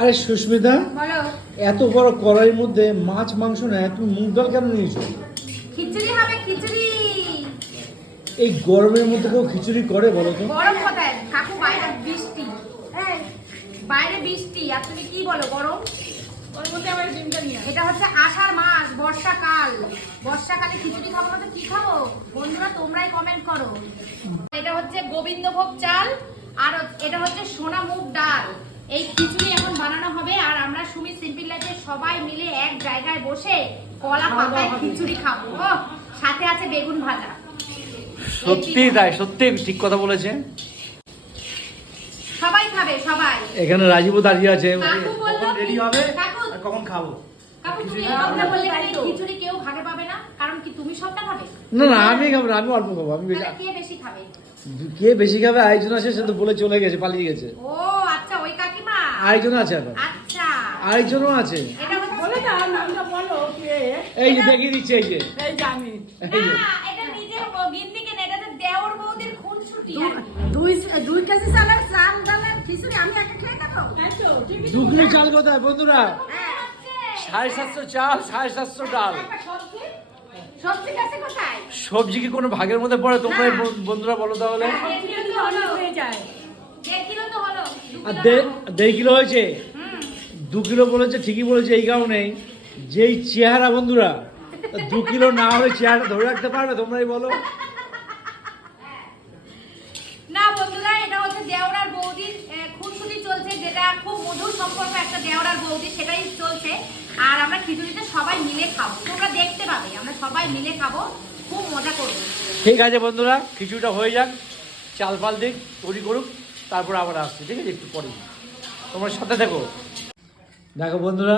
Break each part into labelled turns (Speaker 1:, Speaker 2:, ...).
Speaker 1: আরে সুস্মিতা
Speaker 2: বলো।
Speaker 1: এত বড় কড়াইয়ের মধ্যে মাছ মাংস না তুমি মুগ ডাল কেন নিয়েছো?
Speaker 2: খিচুড়ি হবে খিচুড়ি।
Speaker 1: এই গরমের মধ্যে কেউ খিচুড়ি করে বলো তো?
Speaker 2: গরম কোথায়? কাকু বাইরে বৃষ্টি। এই, বাইরে বৃষ্টি। আর তুমি কি বলো গরম? ওর মধ্যে আবার ডিমটা নিয়ে এটা হচ্ছে আষাঢ় মাস বর্ষাকাল। বর্ষাকালে খিচুড়ি খাব না তো কি খাব? বন্ধুরা তোমরাই কমেন্ট করো। এটা হচ্ছে গোবিন্দভোগ চাল আর এটা হচ্ছে সোনা মুগ ডাল। এই খিচুড়ি এখন বানানো হবে আর আমরা সুমি সিম্পল লাইফে সবাই মিলে এক জায়গায় বসে কলা পাতায় খিচুড়ি খাব সাথে আছে বেগুন ভাজা।
Speaker 3: সত্যি তাই সত্যি ঠিক কথা বলেছে।
Speaker 2: সবাই খাবে সবাই।
Speaker 1: এখানে রাজীবও দাঁড়িয়ে আছে
Speaker 2: কাকু
Speaker 3: রেডি হবে কখন খাব?
Speaker 2: কাকু তুমি এই কথাটা বললে খিচুড়ি কেউ ভাগে পাবে না কারণ কি তুমি সবটা খাবে?
Speaker 1: না না আমি খাব আমি অল্প খাব আমি বেশি
Speaker 2: কে বেশি খাবে?
Speaker 1: আরেকজন আছে সে তো বলে চলে গেছে পালিয়ে গেছে।
Speaker 2: ও আচ্ছা ওই কাকিমা।
Speaker 1: আরেকজন আছে এখন।
Speaker 2: আচ্ছা
Speaker 1: আরেকজনও আছে।
Speaker 2: এটা হচ্ছে
Speaker 4: বলে না নামটা বলো কে?
Speaker 1: এই যে দেখিয়ে দিচ্ছে এই যে।
Speaker 4: এই
Speaker 1: যে
Speaker 2: না এটা নিজের বউ, গিন্নিকে না এটা তো দেওর বৌদির খুনসুটি আর কি।
Speaker 5: দুই দুই কেজি চালের চাল
Speaker 1: কোথায় বন্ধুরা?
Speaker 2: হ্যাঁ,
Speaker 3: সাড়ে সাতশো চাল সাড়ে সাতশো ডাল।
Speaker 2: সবজি?
Speaker 3: কি কোনো ভাগের মধ্যে পড়ে? তোমরা। বন্ধুরা বলো তাহলে।
Speaker 2: দেড় কিলো
Speaker 4: হয়ে
Speaker 1: আর। দেড় কিলো হয়েছে? দু কিলো বলেছে ঠিকই বলেছে এই কারণেই যেই চেহারা বন্ধুরা দু কিলো না হলে চেহারা ধরে রাখতে পারবে তোমরাই বলো।
Speaker 2: না বন্ধুরা এটা হচ্ছে দেওরার বৌদির খুনসুটি চলছে যেটা খুব মধুর সম্পর্ক একটা দেওরার বৌদি সেটাই চলছে। আর আমরা খিচুড়িতে সবাই মিলে খাব। তোমরা দেখতে পাবে আমরা সবাই মিলে খাব খুব মজা করব।
Speaker 3: ঠিক আছে বন্ধুরা খিচুড়িটা হয়ে যাক চাল ফাল দিক তৈরি করুক তারপর আবার আসছি ঠিক আছে? একটু পরে। তোমার সাথে দেখো
Speaker 1: দেখো বন্ধুরা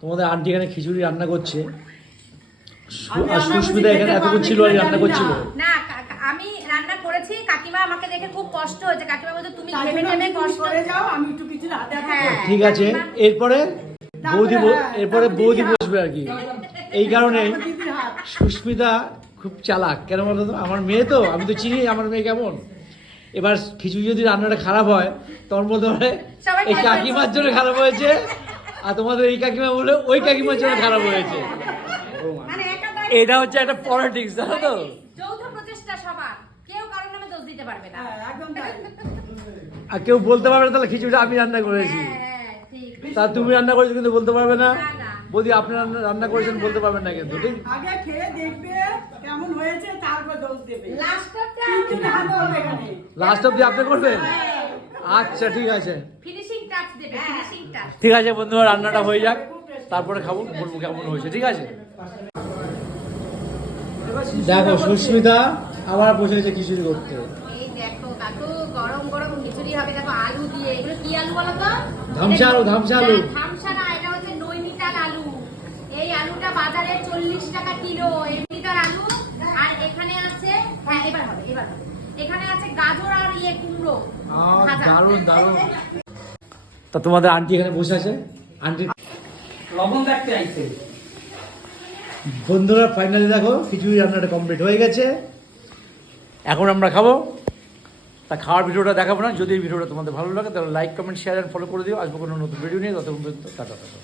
Speaker 1: তোমাদের আন্টি এখানে খিচুড়ি রান্না করছে। আর সুস্মিতা এখানে এতক্ষণ ছিল আর রান্না করছিল।
Speaker 2: না আমি রান্না করেছি কাকিমা আমাকে দেখে খুব কষ্ট হয়েছে। কাকিমা বলছে তুমি ভেবে ভেবে কষ্ট
Speaker 4: করে যাও আমি একটু কিছু হাতে হাতে
Speaker 2: হ্যাঁ।
Speaker 1: ঠিক আছে এরপরে বৌদি এরপরে বৌদি বসবে আর কি। এই কারণে সুস্মিতা খুব চালাক। কেন বলো তো আমার মেয়ে তো আমি তো চিনি আমার মেয়ে কেমন। এবার খিচুড়ি যদি রান্নাটা খারাপ হয় তখন বলতে পারে এই কাকিমার জন্য খারাপ হয়েছে। আর তোমাদের এই কাকিমা বলে ওই কাকিমার জন্য খারাপ হয়েছে।
Speaker 2: মানে
Speaker 3: এটা হচ্ছে একটা পলিটিক্স জানো তো?
Speaker 2: যৌথ প্রচেষ্টা সবার। কেউ কারোর নামে দোষ দিতে পারবে না।
Speaker 4: হ্যাঁ, একদম
Speaker 1: আর কেউ বলতে পারবে না তাহলে খিচুড়িটা আমি রান্না করেছি।
Speaker 2: হ্যাঁ হ্যাঁ ঠিক।
Speaker 1: তা তুমি রান্না করেছ কিন্তু বলতে পারবে না?
Speaker 2: না, না।
Speaker 1: বৌদি আপনি রান্না রান্না করেছেন বলতে পারবেন না কিন্তু ঠিক?
Speaker 4: আগে খেয়ে দেখবে কেমন হয়েছে তারপর দোষ দেবে।
Speaker 1: লাস্ট অব্দি আপনি করবেন? আচ্ছা ঠিক আছে।
Speaker 3: ঠিক আছে বন্ধুরা রান্নাটা হয়ে যাক। তারপরে খাব বলব কেমন হয়েছে ঠিক আছে?
Speaker 1: দেখো সুস্মিতা আবার বসে গেছে খিচুড়ি করতে।
Speaker 2: এই দেখো কাকু গরম গরম খিচুড়ি হবে। দেখো আলু
Speaker 1: ধামসা ধামসা
Speaker 2: এই আলুটা বাজারে চল্লিশ টাকা কিলো। আলু আর এখানে আছে হ্যাঁ এবার হবে এবার হবে। এখানে আছে গাজর আর ইয়ে কুমড়ো
Speaker 1: আহ,
Speaker 2: ভাজা।
Speaker 1: তা তোমাদের আন্টি এখানে বসে আছে? আন্টি
Speaker 3: লবণ দেখতে আইছে।
Speaker 1: বন্ধুরা ফাইনালি দেখো খিচুড়ি রান্নাটা কমপ্লিট হয়ে গেছে।
Speaker 3: এখন আমরা খাব। তা খাওয়ার ভিডিওটা দেখাবো না। যদি এই ভিডিওটা তোমাদের ভালো লাগে তাহলে like comment share and follow করে দিও। আসব কোনো নতুন ভিডিও নিয়ে। ততক্ষণ পর্যন্ত টাটা টাটা।